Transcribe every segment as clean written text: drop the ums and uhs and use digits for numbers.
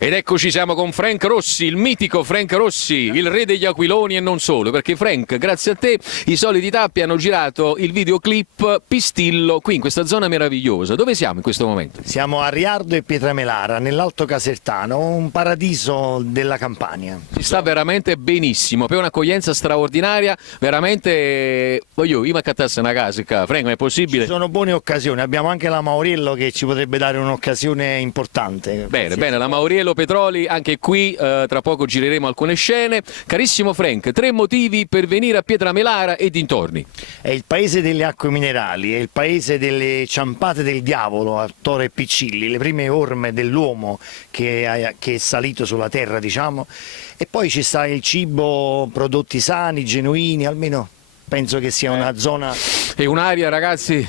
Ed eccoci, siamo con Frank Rossi, il mitico Frank Rossi, il re degli aquiloni e non solo, perché Frank, grazie a te, i soliti tappi hanno girato il videoclip Pistillo qui in questa zona meravigliosa. Dove siamo in questo momento? Siamo a Riardo e Pietramelara, nell'Alto Casertano, un paradiso della Campania. Si sta veramente benissimo, per un'accoglienza straordinaria, veramente, voglio io mi accattasse una casa qua, Frank, ma è possibile? Ci sono buone occasioni, abbiamo anche la Mauriello che ci potrebbe dare un'occasione importante. Bene, bene, la Mauriello Petroli, anche qui tra poco gireremo alcune scene. Carissimo Frank, 3 motivi per venire a Pietramelara e dintorni. È il paese delle acque minerali, è il paese delle ciampate del diavolo a Toro e Piccilli, le prime orme dell'uomo che è salito sulla terra, diciamo, e poi ci sta il cibo, prodotti sani, genuini, almeno penso che sia una zona... E un'aria, ragazzi,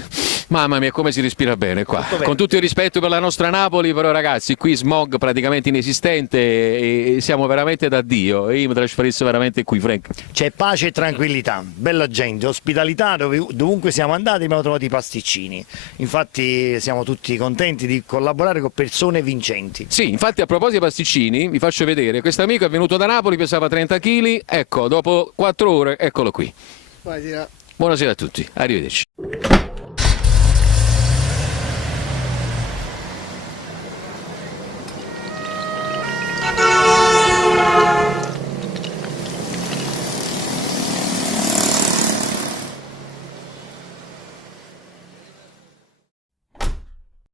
mamma mia, come si respira bene qua. Con tutto il rispetto per la nostra Napoli, però ragazzi, qui smog praticamente inesistente e siamo veramente da Dio. E io mi trasferisco veramente qui, Frank. C'è pace e tranquillità, bella gente, ospitalità, dovunque siamo andati abbiamo trovato i pasticcini. Infatti siamo tutti contenti di collaborare con persone vincenti. Sì, infatti a proposito dei pasticcini, vi faccio vedere, questo amico è venuto da Napoli, pesava 30 kg, ecco, dopo 4 ore, eccolo qui. Buonasera a tutti, arrivederci.